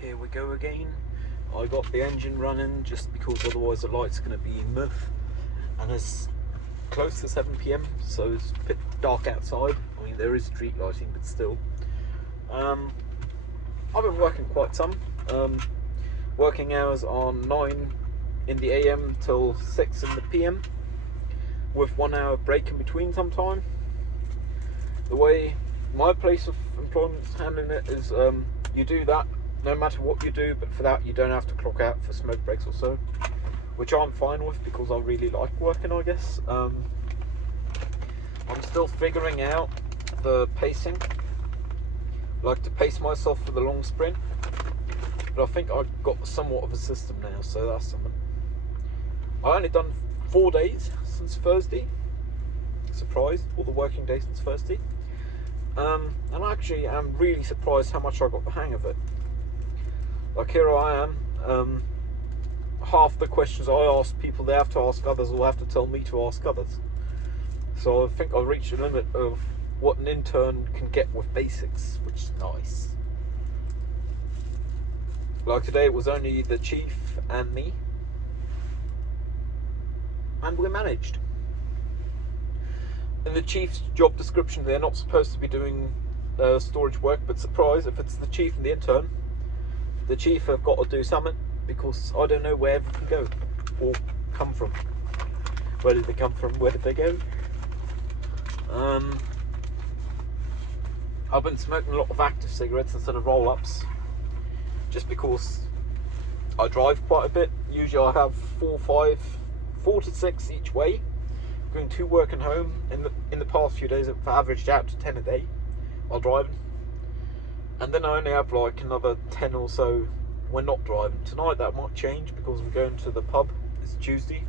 Here we go again. I got the engine running just because otherwise the light's going to be muff, and it's close to 7 p.m, so it's a bit dark outside. I mean, there is street lighting, but still. I've been working quite some. Working hours are 9 in the AM till 6 in the PM, with 1 hour break in between sometime. The way my place of employment is handling it is you do that no matter what you do, but for that you don't have to clock out for smoke breaks or so, which I'm fine with because I really like working, I guess. I'm still figuring out the pacing. I like to pace myself for the long sprint, but I think I've got somewhat of a system now, so that's something. I only done 4 days since Thursday. Surprised, all the working days since Thursday. And actually I'm really surprised how much I got the hang of it. Like, here I am, half the questions I ask people, they have to ask others, or have to tell me to ask others. So I think I've reached the limit of what an intern can get with basics, which is nice. Like today it was only the chief and me, and we managed. In the chief's job description, they're not supposed to be doing storage work, but surprise, if it's the chief and the intern, the chief have got to do something, because I don't know where everything go or come from. Where did they come from? Where did they go? I've been smoking a lot of active cigarettes instead of roll-ups, just because I drive quite a bit. Usually I have 4 to 6 each way, going to work and home. In the past few days, I've averaged out to 10 a day while driving, and then I only have like another 10 or so when not driving. Tonight that might change because I'm going to the pub. It's Tuesday,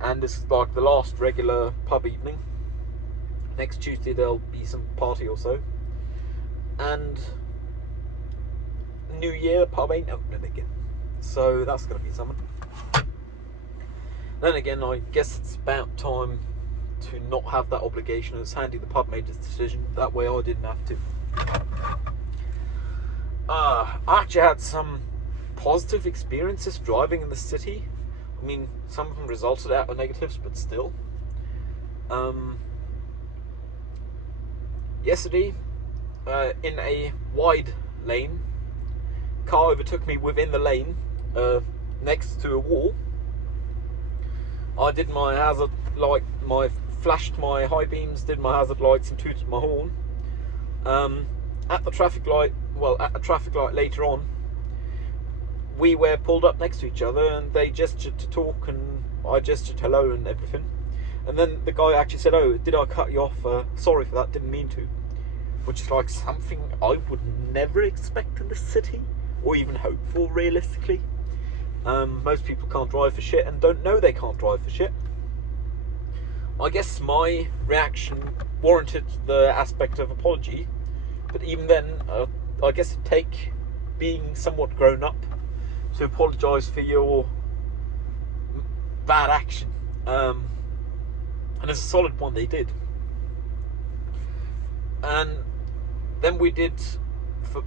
and this is like the last regular pub evening. Next Tuesday there'll be some party or so, and New Year pub ain't opening again, so that's going to be something. Then again, I guess it's about time to not have that obligation. It's handy the pub made this decision, that way I didn't have to. I actually had some positive experiences driving in the city. I mean, some of them resulted out of negatives, but still. Yesterday, in a wide lane, car overtook me within the lane, next to a wall. I did my hazard light, flashed my high beams, did my hazard lights, and tooted my horn. At the traffic light, at a traffic light later on, we were pulled up next to each other, and they gestured to talk, and I gestured hello and everything. And then the guy actually said, "Oh, did I cut you off? Sorry for that, didn't mean to." Which is like something I would never expect in the city, or even hope for, realistically. Most people can't drive for shit and don't know they can't drive for shit. I guess my reaction warranted the aspect of apology, but even then, I guess it'd take being somewhat grown up to apologise for your bad action. And it's a solid one they did. And then we did,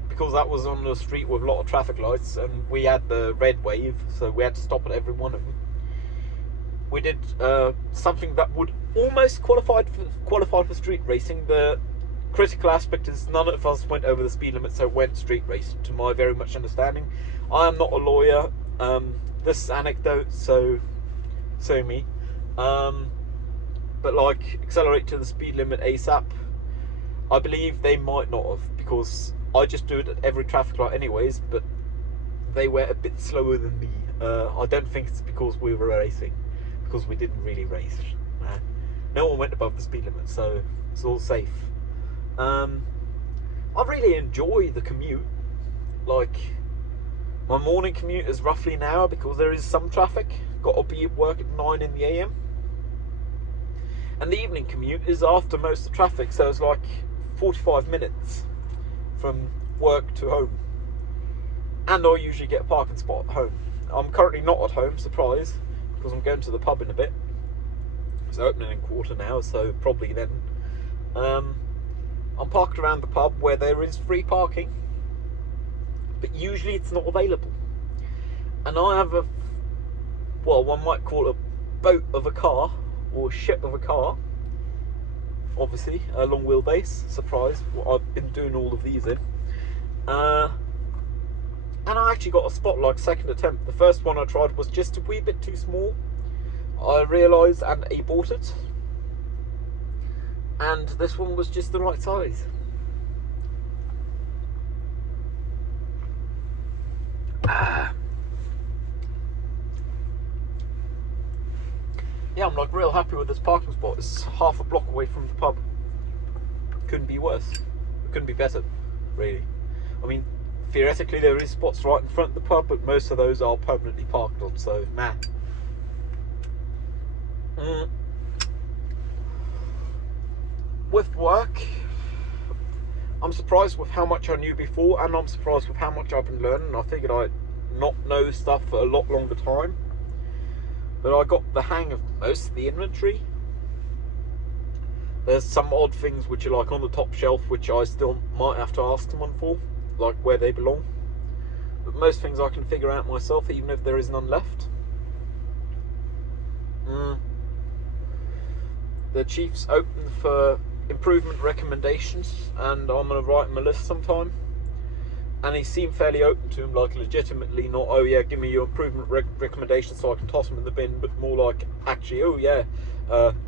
because that was on the street with a lot of traffic lights, and we had the red wave, so we had to stop at every one of them. We did something that would almost qualify for street racing. The critical aspect is none of us went over the speed limit, so it went street race, to my very much understanding. I am not a lawyer. This is anecdote, so me. But like, accelerate to the speed limit ASAP. I believe they might not have, because I just do it at every traffic light anyways, but they were a bit slower than me. I don't think it's because we were racing, because we didn't really race. No one went above the speed limit, so it's all safe. I really enjoy the commute. Like, my morning commute is roughly an hour because there is some traffic. Got to be at work at 9 in the AM. And the evening commute is after most of the traffic, so it's like 45 minutes from work to home. And I usually get a parking spot at home. I'm currently not at home, surprise, because I'm going to the pub in a bit. It's opening in a quarter now, so probably then. I'm parked around the pub where there is free parking. but usually it's not available. And I have a, well, one might call it a boat of a car, or ship of a car, obviously, a long wheelbase, surprise, what I've been doing all of these in. And I actually got a spot like second attempt. The first one I tried was just a wee bit too small, I realised, and I bought it. And this one was just the right size. Yeah, I'm like real happy with this parking spot. It's half a block away from the pub. Couldn't be worse. It couldn't be better, really. I mean, theoretically there is spots right in front of the pub, but most of those are permanently parked on, so man. With work, I'm surprised with how much I knew before, and I'm surprised with how much I've been learning. I figured I'd not know stuff for a lot longer time, but I got the hang of most of the inventory. There's some odd things which are like on the top shelf, which I still might have to ask someone for, like where they belong. But most things I can figure out myself, even if there is none left. The Chief's open for improvement recommendations, and I'm going to write him a list sometime. And he seemed fairly open to him, like legitimately, not, oh yeah, give me your improvement recommendations so I can toss them in the bin, but more like, actually, oh yeah,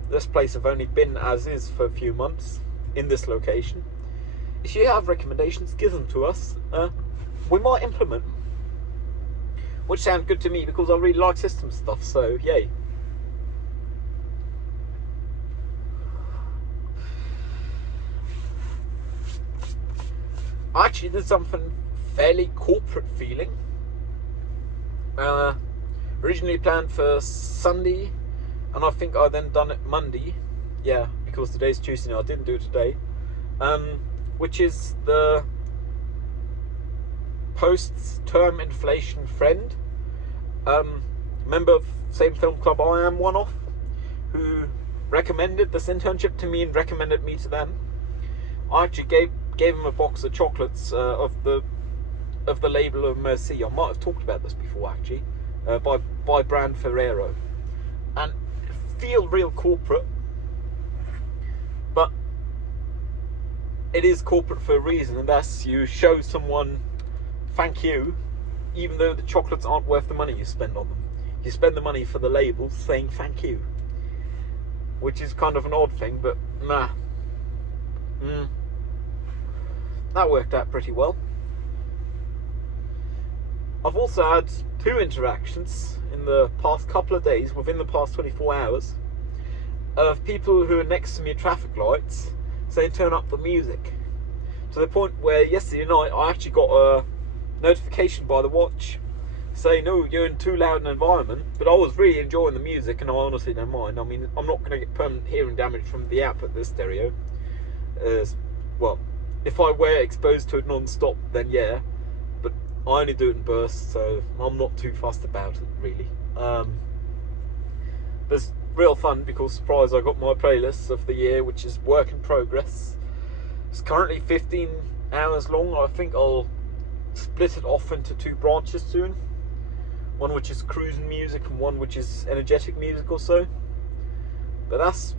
this place have only been as is for a few months in this location. If you have recommendations, give them to us. We might implement them. Which sounds good to me because I really like system stuff, so yay. I actually did something fairly corporate feeling. Originally planned for Sunday, and I think I then done it Monday. Yeah, because today's Tuesday now, I didn't do it today. Which is the post-term inflation friend, member of same film club I am one of, who recommended this internship to me and recommended me to them. I actually gave him a box of chocolates of the label of Merci. I might have talked about this before actually, by brand Ferrero, and feel real corporate, but it is corporate for a reason, and that's you show someone thank you, even though the chocolates aren't worth the money you spend on them. You spend the money for the label saying thank you, which is kind of an odd thing, but nah. That worked out pretty well. I've also had 2 interactions in the past couple of days, within the past 24 hours, of people who are next to me at traffic lights saying turn up the music. To the point where yesterday night I actually got a notification by the watch saying, no, you're in too loud an environment, but I was really enjoying the music and I honestly don't mind. I mean, I'm not going to get permanent hearing damage from the output of this stereo. Well, if I were exposed to it non-stop, then yeah, but I only do it in bursts, so I'm not too fussed about it, really. But it's real fun because, surprise, I got my playlist of the year, which is work in progress. It's currently 15 hours long. I think I'll split it off into 2 branches soon. One which is cruising music and one which is energetic music or so. But that's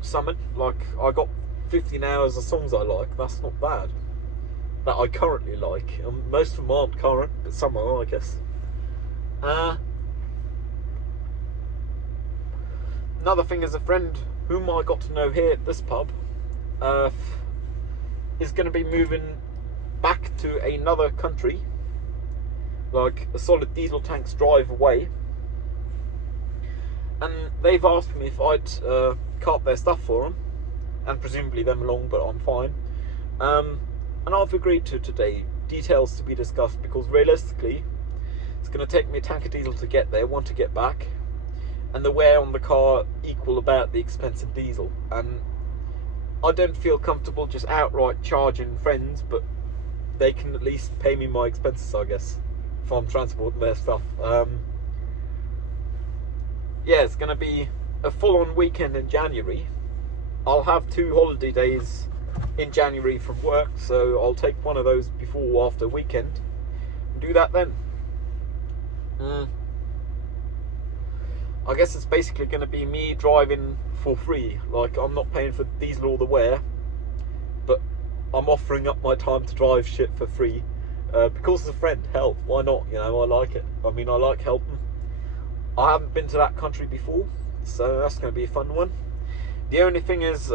something. Like, I got 15 hours of songs I like. That's not bad. That I currently like. Most of them aren't current, but some are, I guess. Another thing is, a friend whom I got to know here at this pub is going to be moving back to another country, like a solid diesel tank's drive away, and they've asked me if I'd cart their stuff for them, and presumably them along, but I'm fine. And I've agreed to today, details to be discussed, because realistically it's going to take me a tank of diesel to get there, one to get back, and the wear on the car equal about the expense of diesel, and I don't feel comfortable just outright charging friends, but they can at least pay me my expenses, I guess, if I'm transporting their stuff. Yeah, it's going to be a full-on weekend in January. I'll have 2 holiday days in January from work, so I'll take one of those before or after weekend. can do that then. I guess it's basically going to be me driving for free. Like, I'm not paying for diesel or the wear, but I'm offering up my time to drive shit for free. Because as a friend, hell, why not? You know, I like it. I mean, I like helping. I haven't been to that country before, so that's going to be a fun one. The only thing is,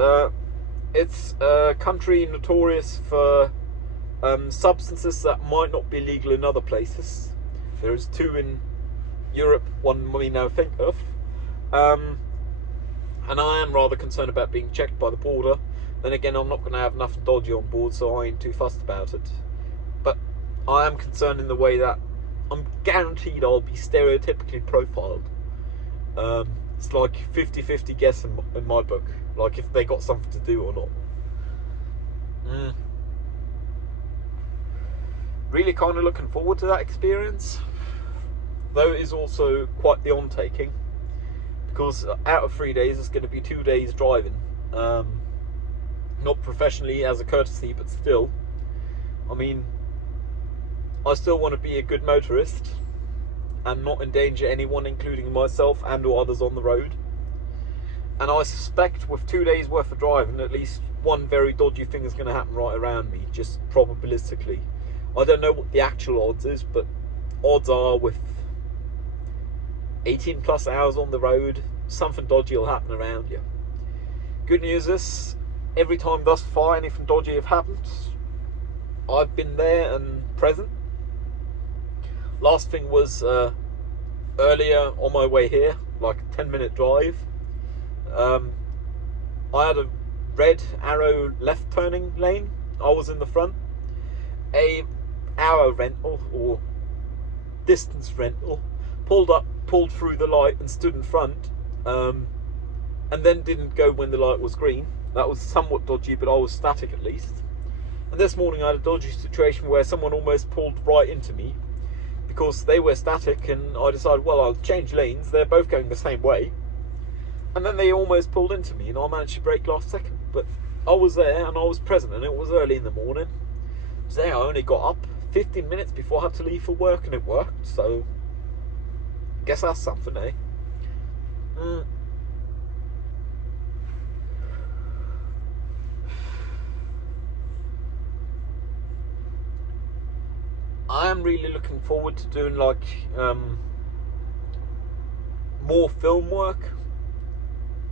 it's a country notorious for substances that might not be legal in other places. There's 2 in Europe, one we now think of. And I am rather concerned about being checked by the border. Then again, I'm not going to have nothing dodgy on board, so I ain't too fussed about it. But I am concerned in the way that I'm guaranteed I'll be stereotypically profiled. It's like 50-50 guess in my book, like if they got something to do or not. Really kind of looking forward to that experience, though it is also quite the on-taking, because out of 3 days it's going to be 2 days driving. Not professionally, as a courtesy, but still, I mean, I still want to be a good motorist and not endanger anyone, including myself and or others on the road. And I suspect with 2 days worth of driving, at least one very dodgy thing is going to happen right around me, just probabilistically. I don't know what the actual odds is, but odds are with 18 plus hours on the road, something dodgy will happen around you. Good news is, every time thus far anything dodgy have happened, I've been there and present. Last thing was earlier on my way here, like a 10-minute drive. I had a red arrow left turning lane. I was in the front. A hour rental or distance rental pulled through the light and stood in front, and then didn't go when the light was green. That was somewhat dodgy, but I was static at least. And this morning I had a dodgy situation where someone almost pulled right into me because they were static, and I decided, well, I'll change lanes, they're both going the same way, and then they almost pulled into me and I managed to brake last second. But I was there and I was present, and it was early in the morning. Today I only got up 15 minutes before I had to leave for work, and it worked, so I guess that's something, eh? I am really looking forward to doing like more film work,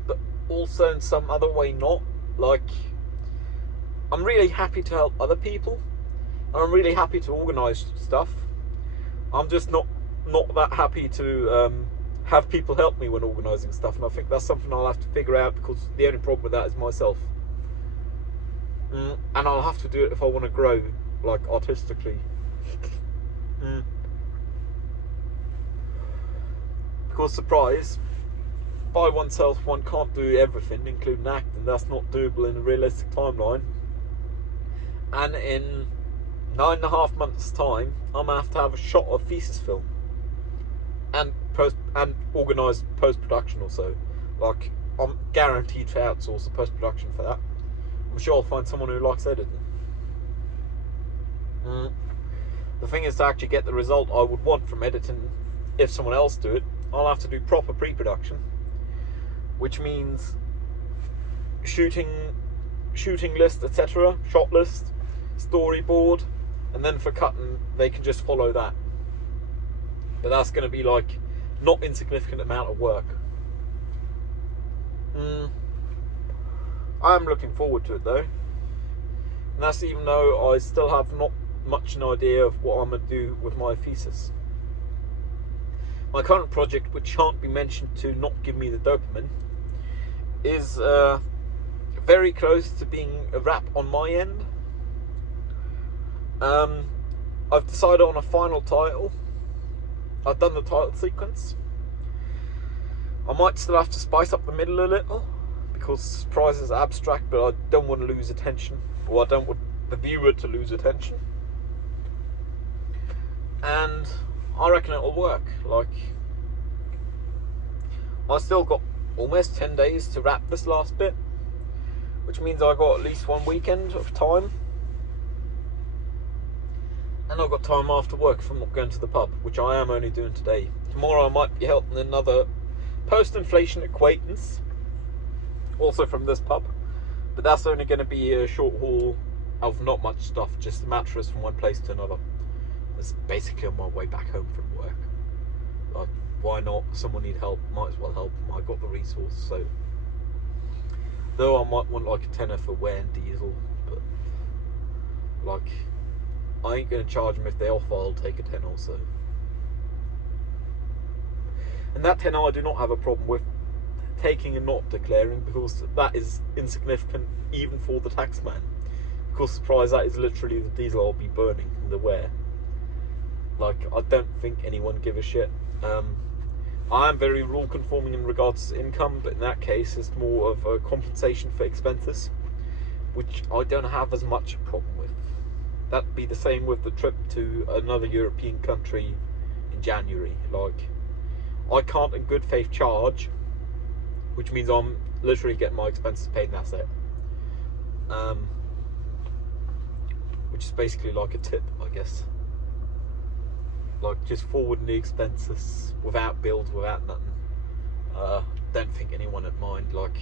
but also in some other way not. Like, I'm really happy to help other people, and I'm really happy to organise stuff. I'm just not that happy to have people help me when organising stuff, and I think that's something I'll have to figure out, because the only problem with that is myself. And I'll have to do it if I want to grow, like, artistically. Because, surprise, by oneself one can't do everything, including acting. That's not doable in a realistic timeline. And in 9.5 months' time, I'm gonna have to have a shot of thesis film and organised post-production also. Like, I'm guaranteed to outsource the post-production for that. I'm sure I'll find someone who likes editing. The thing is, to actually get the result I would want from editing, if someone else do it, I'll have to do proper pre-production, which means shooting list, etc., shot list, storyboard, and then for cutting they can just follow that. But that's going to be like not insignificant amount of work. I am looking forward to it though, and that's even though I still have not much an idea of what I'm going to do with my thesis. My current project, which can't be mentioned to not give me the dopamine, is very close to being a wrap on my end. I've decided on a final title. I've done the title sequence. I might still have to spice up the middle a little, because surprise is abstract, but I don't want to lose attention, or I don't want the viewer to lose attention. And I reckon it'll work. Like, I still got almost 10 days to wrap this last bit, which means I got at least one weekend of time. and I've got time after work if I'm not going to the pub, which I am only doing today. Tomorrow I might be helping another post-inflation acquaintance, also from this pub, but that's only going to be a short haul of not much stuff, just a mattress from one place to another. It's basically on my way back home from work. Like, why not? Someone need help, might as well help them. I got the resource, so. Though I might want like a tenner for wear and diesel, but like, I ain't going to charge them if they offer. I'll take a tenner or so. And that tenner I do not have a problem with taking and not declaring, because that is insignificant even for the taxman. Because surprise, that is literally the diesel I'll be burning, the wear. Like, I don't think anyone give a shit. I am very rule conforming in regards to income, but in that case it's more of a compensation for expenses, which I don't have as much problem with. That'd be the same with the trip to another European country in January. Like, I can't in good faith charge, which means I'm literally getting my expenses paid and that's it. Which is basically like a tip, I guess. Like, just forwarding the expenses without bills, without nothing. Don't think anyone would mind. Like,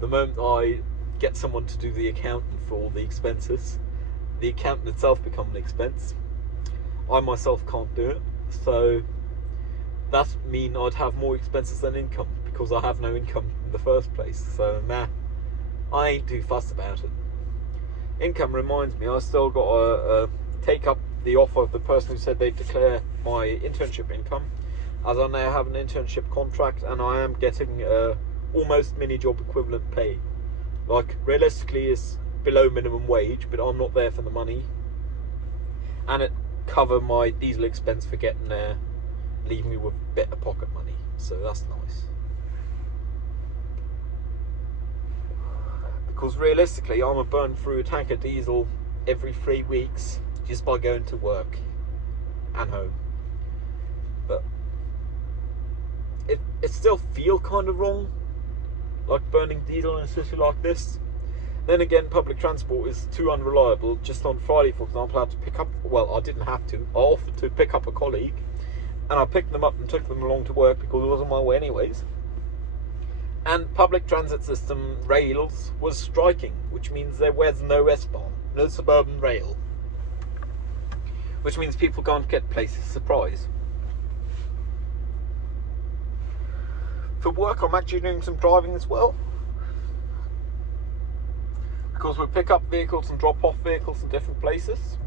the moment I get someone to do the accounting for all the expenses, the accountant itself becomes an expense. I myself can't do it, so that mean I'd have more expenses than income, because I have no income in the first place. So nah, I ain't too fussed about it. Income reminds me, I still got to take up the offer of the person who said they'd declare my internship income, as I now have an internship contract and I am getting almost mini job equivalent pay. Like, realistically it's below minimum wage, but I'm not there for the money, and it cover my diesel expense for getting there, leaving me with a bit of pocket money, so that's nice. Because realistically I'm a burn through a tank of diesel every 3 weeks just by going to work and home. But it still feel kind of wrong, like burning diesel in a city like this. Then again, public transport is too unreliable. Just on Friday, for example, I had to pick up, well, I didn't have to, I offered to pick up a colleague, and I picked them up and took them along to work because it was on my way anyways. And public transit system rails was striking, which means there was no S-Bahn, no suburban rail, which means people can't get places. Surprise. For work, I'm actually doing some driving as well, because we pick up vehicles and drop off vehicles in different places,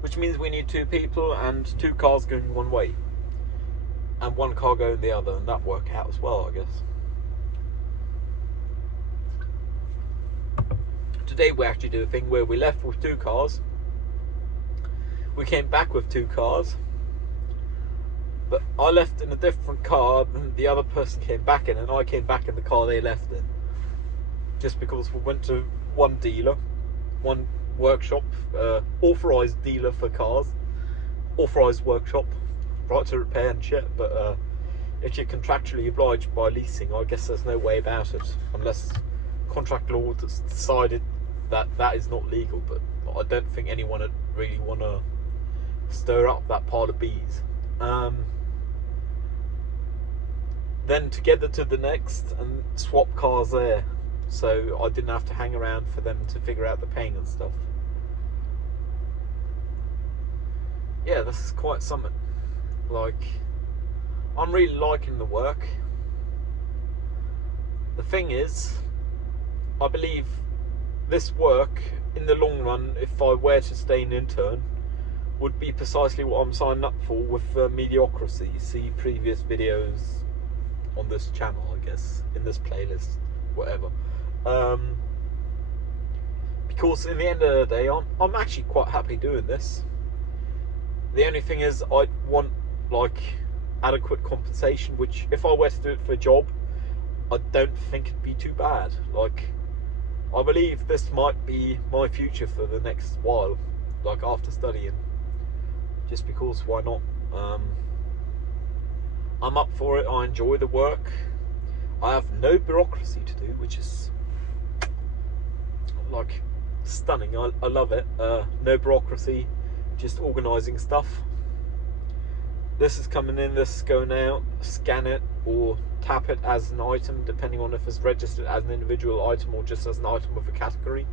which means we need 2 people and 2 cars going one way and 1 car going the other, and that work out as well, I guess. Today we actually do a thing where we left with 2 cars, we came back with 2 cars, but I left in a different car than the other person came back in, and I came back in the car they left in. Just because we went to one dealer, one workshop, authorised dealer for cars, authorised workshop, right to repair and shit, but if you're contractually obliged by leasing, I guess there's no way about it, unless contract law has decided that that is not legal, but I don't think anyone would really want to stir up that pile of bees. Then together to the next and swap cars there, so I didn't have to hang around for them to figure out the paying and stuff. Yeah, this is quite something. Like, I'm really liking the work. The thing is, I believe this work in the long run, if I were to stay an intern, would be precisely what I'm signing up for with mediocrity. See previous videos on this channel, I guess, in this playlist, whatever. Because in the end of the day, I'm actually quite happy doing this. The only thing is, I want like adequate compensation, which if I were to do it for a job, I don't think it'd be too bad. Like, I believe this might be my future for the next while, like after studying, just because why not? I'm up for it. I enjoy the work. I have no bureaucracy to do, which is like stunning. I love it. No bureaucracy, just organising stuff. This is coming in, this is going out. Scan it or tap it as an item, depending on if it's registered as an individual item or just as an item of a category.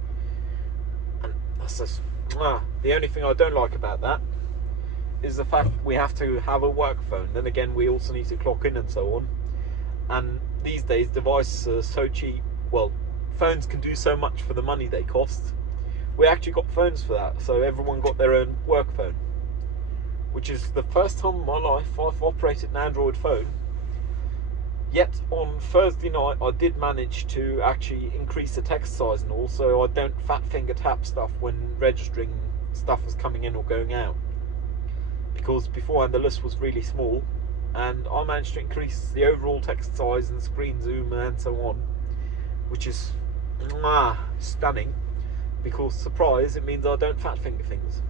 And that's just the only thing I don't like about that is the fact we have to have a work phone. Then again, we also need to clock in and so on. And these days, devices are so cheap. Well, phones can do so much for the money they cost. We actually got phones for that, so everyone got their own work phone, which is the first time in my life I've operated an Android phone. Yet on Thursday night I did manage to actually increase the text size and all, so I don't fat finger tap stuff when registering stuff was coming in or going out, because beforehand the list was really small, and I managed to increase the overall text size and screen zoom and so on, which is stunning, because surprise, it means I don't fat finger things,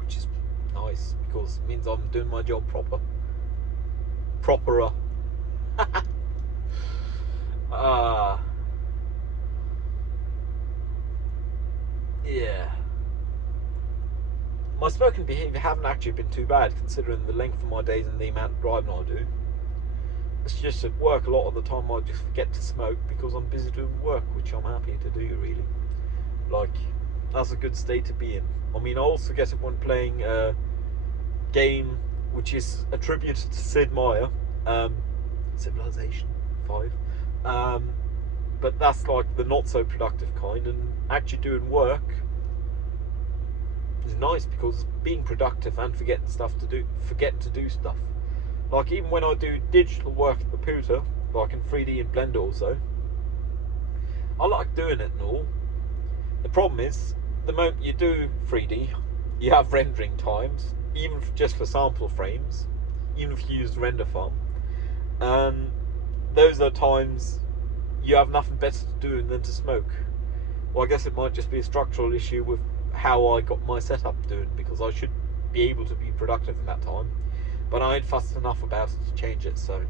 which is nice, because it means I'm doing my job properer. Yeah. My smoking behaviour haven't actually been too bad, considering the length of my days and the amount of driving I do. It's just at work a lot of the time I just forget to smoke because I'm busy doing work, which I'm happy to do, really. Like, that's a good state to be in. I mean, I also get it when playing a game which is attributed to Sid Meier, Civilization 5. But that's like the not so productive kind, and actually doing work is nice because being productive and forgetting to do stuff. Like, even when I do digital work at the computer, like in 3D and Blender also, I like doing it and all. The problem is, the moment you do 3D, you have rendering times, even just for sample frames, even if you use the render farm. And those are times you have nothing better to do than to smoke. Well, I guess it might just be a structural issue with how I got my setup doing, because I should be able to be productive in that time, but I ain't fussed enough about it to change it, so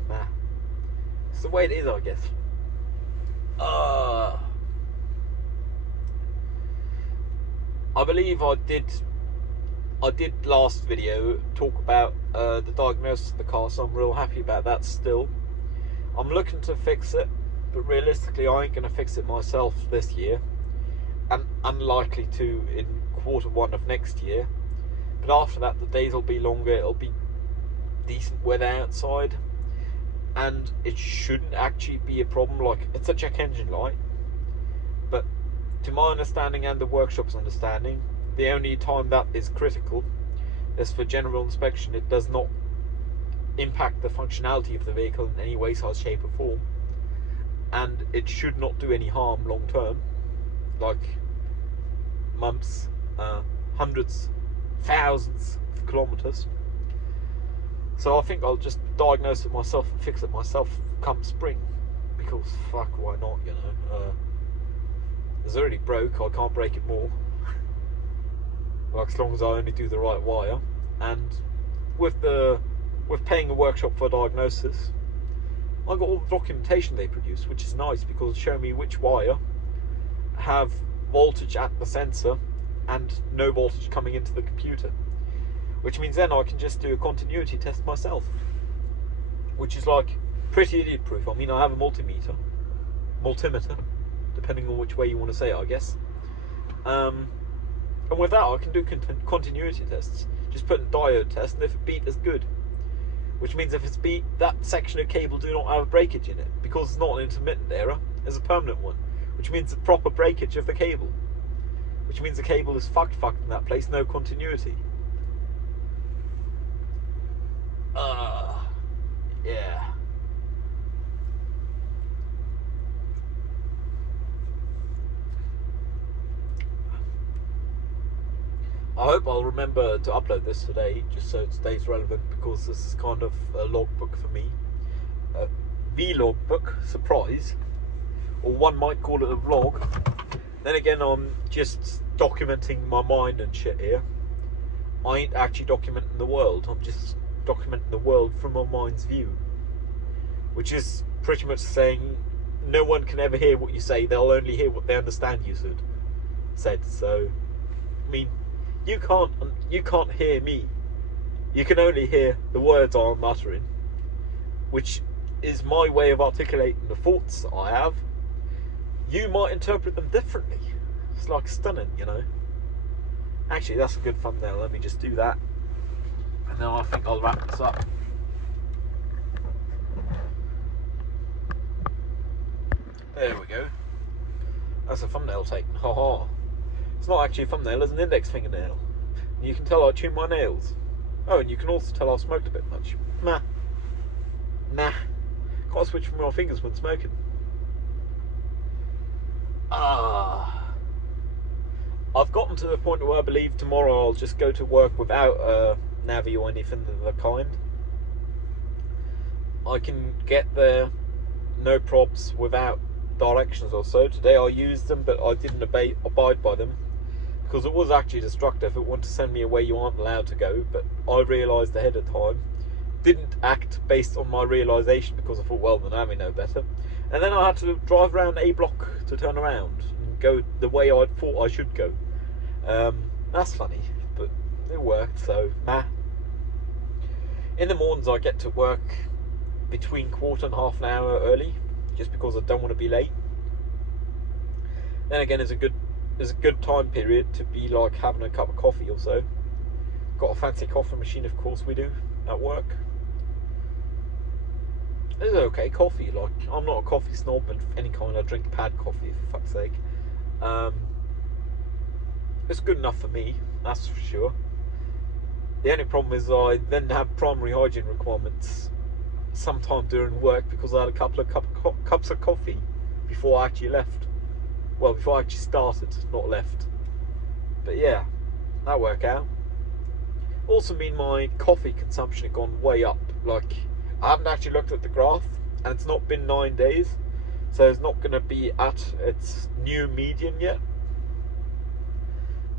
it's the way it is, I guess. I believe I did last video talk about the diagnosis of the car, so I'm real happy about that still. I'm looking to fix it, but realistically I ain't going to fix it myself this year, and unlikely to in Q1 of next year. But after that, the days will be longer, it'll be decent weather outside, and it shouldn't actually be a problem. Like, it's a check engine light, but to my understanding and the workshop's understanding, the only time that is critical is for general inspection. It does not impact the functionality of the vehicle in any way, size, shape or form, and it should not do any harm long term, like months, hundreds, thousands of kilometers. So I think I'll just diagnose it myself and fix it myself come spring, because fuck, why not, you know? It's already broke, I can't break it more. Like, as long as I only do the right wire. And with paying a workshop for diagnosis, I got all the documentation they produce, which is nice because it shows me which wire have voltage at the sensor and no voltage coming into the computer, which means then I can just do a continuity test myself, which is like pretty idiot proof. I mean, I have a multimeter, depending on which way you want to say it, I guess. And with that I can do continuity tests, just put in diode test, and if it beat, is good. Which means if it's beat, that section of cable do not have a breakage in it, because it's not an intermittent error, it's a permanent one, which means the proper breakage of the cable, which means the cable is fucked in that place, no continuity. Yeah. I hope I'll remember to upload this today, just so it stays relevant, because this is kind of a logbook for me. A vlogbook, surprise. Or one might call it a vlog. Then again, I'm just documenting my mind and shit here. I ain't actually documenting the world, I'm just documenting the world from my mind's view. Which is pretty much saying, no one can ever hear what you say, they'll only hear what they understand you said. said. So, I mean, you can't hear me. You can only hear the words I'm uttering, which is my way of articulating the thoughts I have. You might interpret them differently. It's like stunning, you know. Actually, that's a good thumbnail. Let me just do that, and then I think I'll wrap this up. There we go. That's a thumbnail taken. Ha ha. It's not actually a thumbnail, it's an index fingernail. And you can tell I chew my nails. Oh, and you can also tell I smoked a bit much. Nah. Can't switch from my fingers when smoking. I've gotten to the point where I believe tomorrow I'll just go to work without a Navi or anything of the kind. I can get there, no props, without directions or so. Today I used them, but I didn't abide by them because it was actually destructive. It wanted to send me away you aren't allowed to go, but I realised ahead of time. Didn't act based on my realisation because I thought, well, the Navi know better. And then I had to drive around a block to turn around and go the way I thought I should go. That's funny, but it worked, so nah. In the mornings I get to work between quarter and half an hour early, just because I don't want to be late. Then again, it's a good time period to be like having a cup of coffee or so. Got a fancy coffee machine, of course we do, at work. It's okay coffee, like I'm not a coffee snob of any kind. I drink pad coffee, for fuck's sake. It's good enough for me, that's for sure. The only problem is I then have primary hygiene requirements sometime during work because I had a couple of cups of coffee before I actually left. Well, before I actually started, not left. But yeah, that worked out. Also mean my coffee consumption had gone way up. Like, I haven't actually looked at the graph, and it's not been 9 days, so it's not going to be at its new median yet.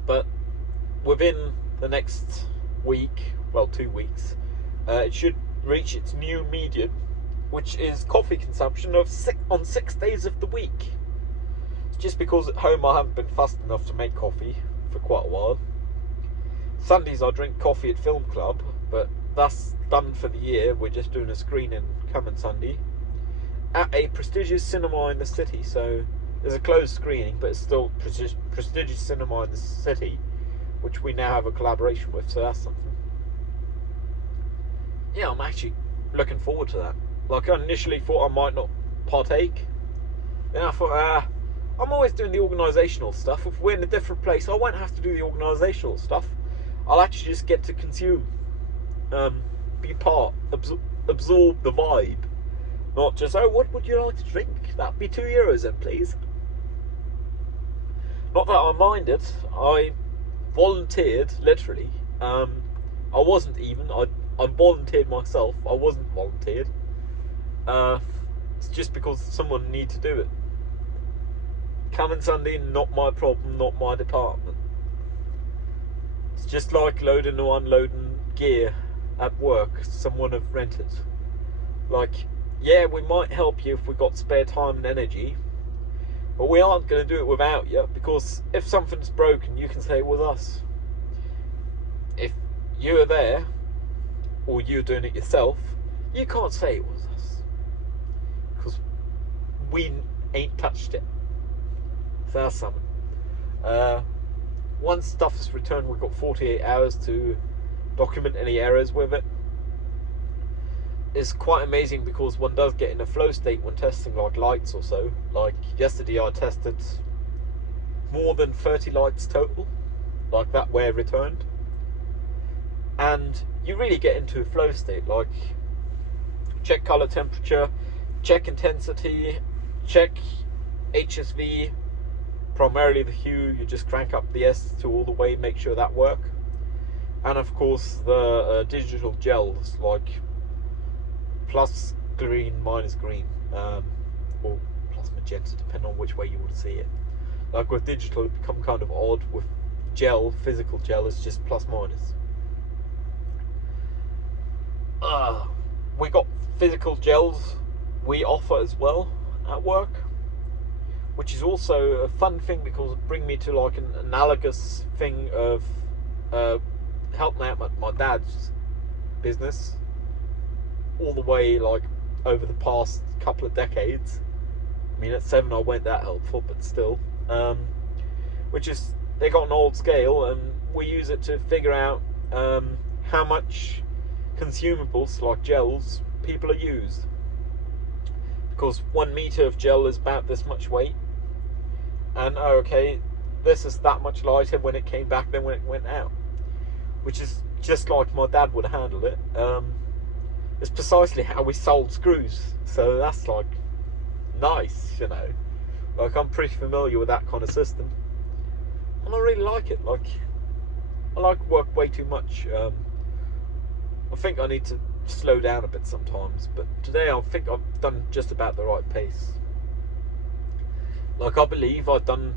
But within the next week, well, 2 weeks, it should reach its new median, which is coffee consumption of 6 days of the week. It's just because at home I haven't been fussed enough to make coffee for quite a while. Sundays I drink coffee at Film Club, but that's done for the year. We're just doing a screening coming Sunday at a prestigious cinema in the city. So there's a closed screening, but it's still prestigious cinema in the city, which we now have a collaboration with, so that's something. Yeah, I'm actually looking forward to that. Like, I initially thought I might not partake. Then I thought, I'm always doing the organisational stuff. If we're in a different place, I won't have to do the organisational stuff. I'll actually just get to consume, be part, absorb the vibe. Not just, oh, what would you like to drink? That'd be €2 then, please. Not that I minded. I volunteered, literally. I wasn't even. I volunteered myself. I wasn't volunteered. It's just because someone needed to do it. Coming Sunday, not my problem, not my department. It's just like loading or unloading gear at work someone have rented. Like, yeah, we might help you if we've got spare time and energy, but we aren't going to do it without you, because if something's broken, you can say it was us. If you're there, or you're doing it yourself, you can't say it was us, because we ain't touched it. So that's something. Once stuff is returned, we've got 48 hours to document any errors with it. It's quite amazing because one does get in a flow state when testing like lights or so. Like yesterday I tested more than 30 lights total, like that were returned. And you really get into a flow state, like check color temperature, check intensity, check HSV, primarily the hue. You just crank up the S to all the way, make sure that work. And of course the digital gels, like plus green, minus green, or plus magenta, depending on which way you want to see it. Like with digital, it become kind of odd. With gel, physical gel, is just plus minus. We got physical gels we offer as well at work. which is also a fun thing because it brings me to like an analogous thing of helping out my dad's business all the way like over the past couple of decades. I mean, at 7 I weren't that helpful, but still, which is they got an old scale and we use it to figure out how much consumables like gels people are used, because 1 meter of gel is about this much weight, and okay, this is that much lighter when it came back than when it went out, which is just like my dad would handle it. It's precisely how we sold screws, so that's like nice, you know. Like, I'm pretty familiar with that kind of system, and I really like it. Like, I like work way too much. I think I need to slow down a bit sometimes, but today I think I've done just about the right pace. Like, I believe I've done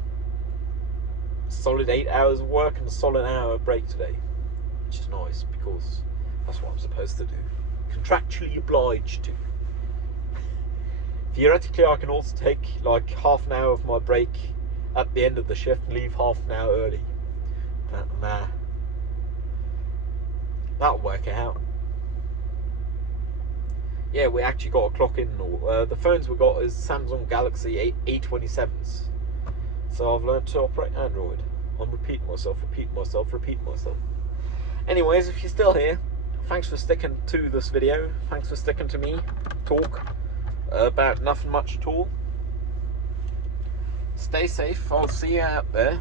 a solid 8 hours of work and a solid hour break today, which is nice because that's what I'm supposed to do. Contractually obliged to. Theoretically, I can also take like half an hour of my break at the end of the shift and leave half an hour early. But nah, that'll work out. Yeah, we actually got a clock in and all. The phones we got is Samsung Galaxy A27s. So I've learned to operate Android. I'm repeating myself. Anyways, if you're still here, thanks for sticking to this video. Thanks for sticking to me talk about nothing much at all. Stay safe. I'll see you out there.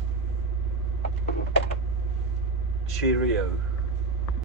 Cheerio.